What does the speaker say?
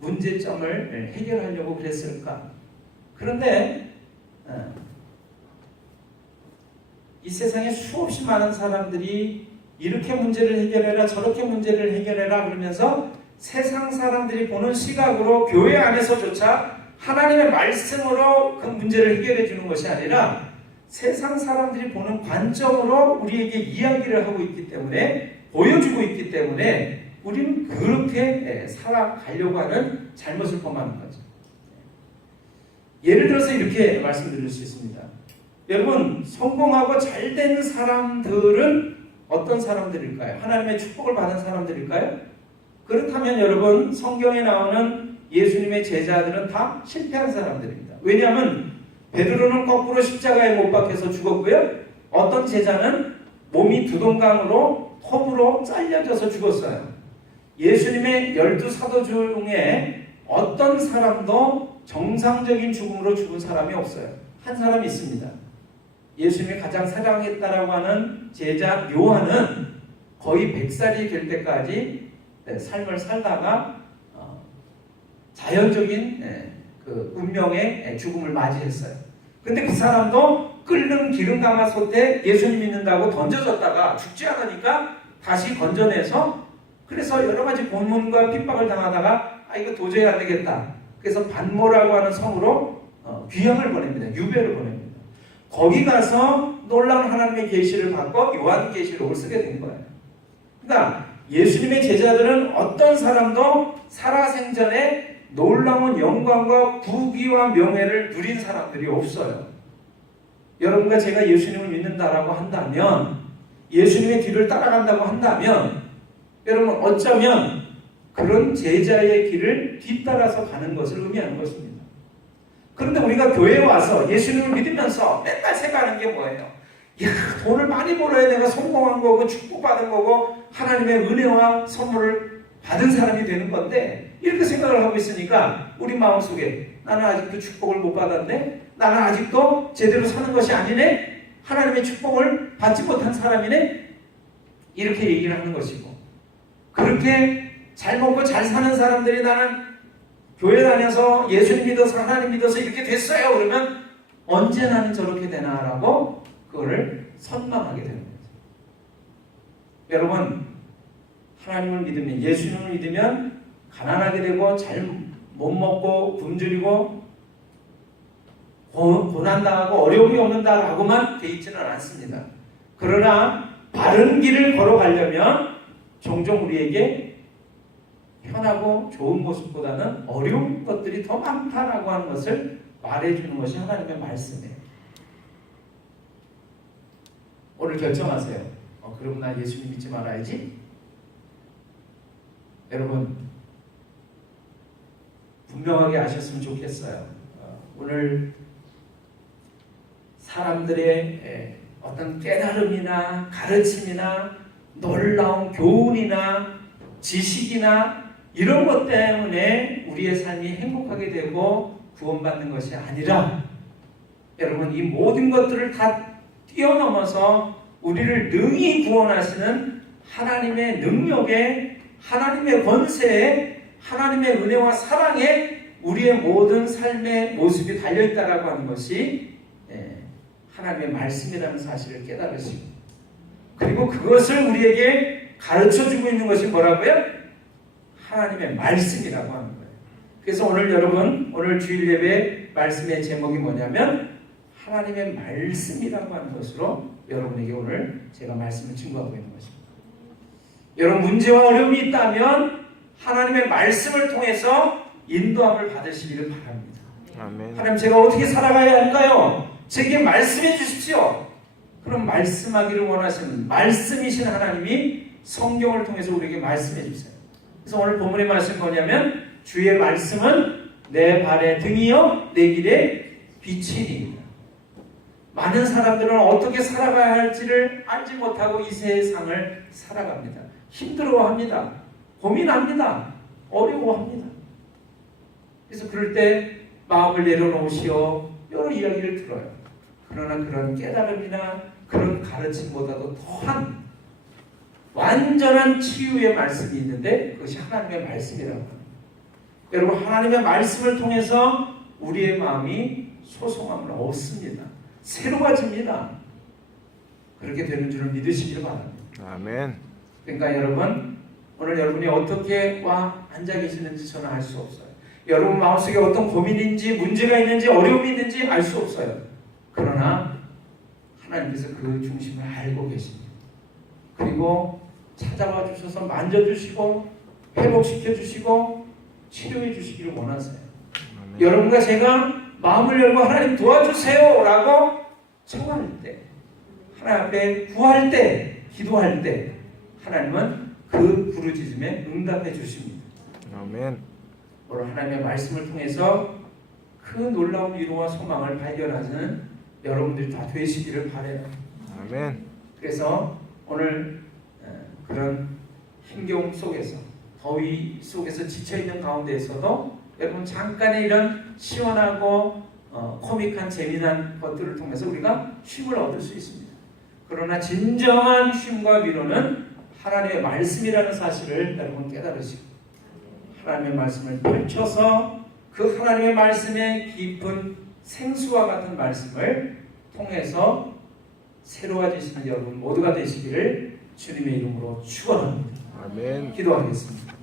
문제점을 해결하려고 그랬을까? 그런데 이 세상에 수없이 많은 사람들이 이렇게 문제를 해결해라 저렇게 문제를 해결해라 그러면서 세상 사람들이 보는 시각으로 교회 안에서조차 하나님의 말씀으로 그 문제를 해결해 주는 것이 아니라 세상 사람들이 보는 관점으로 우리에게 이야기를 하고 있기 때문에 보여주고 있기 때문에 우리는 그렇게 살아가려고 하는 잘못을 범하는 거죠. 예를 들어서 이렇게 말씀드릴 수 있습니다. 여러분, 성공하고 잘된 사람들은 어떤 사람들일까요? 하나님의 축복을 받은 사람들일까요? 그렇다면 여러분, 성경에 나오는 예수님의 제자들은 다 실패한 사람들입니다. 왜냐하면 베드로는 거꾸로 십자가에 못 박혀서 죽었고요. 어떤 제자는 몸이 두동강으로 톱으로 잘려져서 죽었어요. 예수님의 12사도 중에 어떤 사람도 정상적인 죽음으로 죽은 사람이 없어요. 한 사람이 있습니다. 예수님이 가장 사랑했다라고 하는 제자 요한은 거의 100살이 될 때까지 삶을 살다가 자연적인 그 운명의 죽음을 맞이했어요. 근데 그 사람도 끓는 기름 가마솥에 예수님 믿는다고 던져졌다가 죽지 않으니까 다시 건져내서 그래서 여러 가지 고문과 핍박을 당하다가 이거 도저히 안 되겠다. 그래서 반모라고 하는 성으로 귀향을 보냅니다. 유배를 보냅니다. 거기 가서 놀라운 하나님의 계시를 받고 요한계시록을 쓰게 된 거예요. 그러니까 예수님의 제자들은 어떤 사람도 살아생전에 놀라운 영광과 부귀와 명예를 누린 사람들이 없어요. 여러분과 제가 예수님을 믿는다라고 한다면, 예수님의 뒤를 따라간다고 한다면, 여러분 어쩌면 그런 제자의 길을 뒤따라서 가는 것을 의미하는 것입니다. 그런데 우리가 교회에 와서 예수님을 믿으면서 맨날 생각하는 게 뭐예요? 야, 돈을 많이 벌어야 내가 성공한 거고 축복받은 거고 하나님의 은혜와 선물을 받은 사람이 되는 건데, 이렇게 생각을 하고 있으니까 우리 마음속에 나는 아직도 축복을 못 받았네? 나는 아직도 제대로 사는 것이 아니네? 하나님의 축복을 받지 못한 사람이네? 이렇게 얘기를 하는 것이고, 그렇게 잘 먹고 잘 사는 사람들이 나는 교회 다녀서 예수님 믿어서 하나님 믿어서 이렇게 됐어요. 그러면 언제 나는 저렇게 되나라고 그거를 선망하게 되는 거죠. 여러분, 하나님을 믿으면, 예수님을 믿으면 가난하게 되고 잘 못 먹고 굶주리고 고난당하고 어려움이 없는다라고만 돼 있지는 않습니다. 그러나 바른 길을 걸어가려면 종종 우리에게 편하고 좋은 모습보다는 어려운 것들이 더 많다라고 하는 것을 말해주는 것이 하나님의 말씀이에요. 오늘 결정하세요. 그럼 나 예수님 믿지 말아야지. 여러분, 분명하게 아셨으면 좋겠어요. 오늘 사람들의 어떤 깨달음이나 가르침이나 놀라운 교훈이나 지식이나 이런 것 때문에 우리의 삶이 행복하게 되고 구원받는 것이 아니라, 여러분, 이 모든 것들을 다 뛰어넘어서 우리를 능히 구원하시는 하나님의 능력에, 하나님의 권세에, 하나님의 은혜와 사랑에 우리의 모든 삶의 모습이 달려있다라고 하는 것이 하나님의 말씀이라는 사실을 깨달으시고, 그리고 그것을 우리에게 가르쳐주고 있는 것이 뭐라고요? 하나님의 말씀이라고 하는 거예요. 그래서 오늘 여러분, 오늘 주일 예배 말씀의 제목이 뭐냐면 하나님의 말씀이라고 하는 것으로 여러분에게 오늘 제가 말씀을 증거하고 있는 것입니다. 여러분, 문제와 어려움이 있다면 하나님의 말씀을 통해서 인도함을 받으시기를 바랍니다. 아멘. 하나님, 제가 어떻게 살아가야 할까요? 제게 말씀해 주십시오. 그럼 말씀하기를 원하시는 말씀이신 하나님이 성경을 통해서 우리에게 말씀해 주세요. 그래서 오늘 본문의 말씀이 뭐냐면 주의 말씀은 내 발의 등이요 내 길의 빛이니. 많은 사람들은 어떻게 살아가야 할지를 알지 못하고 이 세상을 살아갑니다. 힘들어합니다. 고민합니다. 어려워합니다. 그래서 그럴 때 마음을 내려놓으시어 여러 이야기를 들어요. 그러나 그런 깨달음이나 그런 가르침보다도 더한 완전한 치유의 말씀이 있는데 그것이 하나님의 말씀이라고 합니다. 여러분 하나님의 말씀을 통해서 우리의 마음이 소송함을 얻습니다. 새로워집니다. 그렇게 되는 줄을 믿으시길 바랍니다. 아멘. 그러니까 여러분 오늘 여러분이 어떻게 와 앉아 계시는지 저는 알 수 없어요. 여러분 마음속에 어떤 고민인지 문제가 있는지 어려움이 있는지 알 수 없어요. 그러나 하나님께서 그 중심을 알고 계십니다. 그리고 찾아와 주셔서 만져주시고 회복시켜 주시고 치료해 주시기를 원하세요. 아멘. 여러분과 제가 마음을 열고 하나님 도와주세요 라고 청할 때, 하나님 앞에 구할 때, 기도할 때 하나님은 그 부르짖음에 응답해 주십니다. 아멘. 오늘 하나님의 말씀을 통해서 그 놀라운 위로와 소망을 발견하는 여러분들이 다 되시기를 바라요. 아멘. 그래서 오늘 그런 힘겨움 속에서 더위 속에서 지쳐있는 가운데에서도 여러분 잠깐의 이런 시원하고 코믹한 재미난 것들을 통해서 우리가 쉼을 얻을 수 있습니다. 그러나 진정한 쉼과 위로는 하나님의 말씀이라는 사실을 여러분 깨달으시고 하나님의 말씀을 펼쳐서 그 하나님의 말씀의 깊은 생수와 같은 말씀을 통해서 새로워지시는 여러분 모두가 되시기를 주님의 이름으로 축원합니다. 아멘. 기도하겠습니다.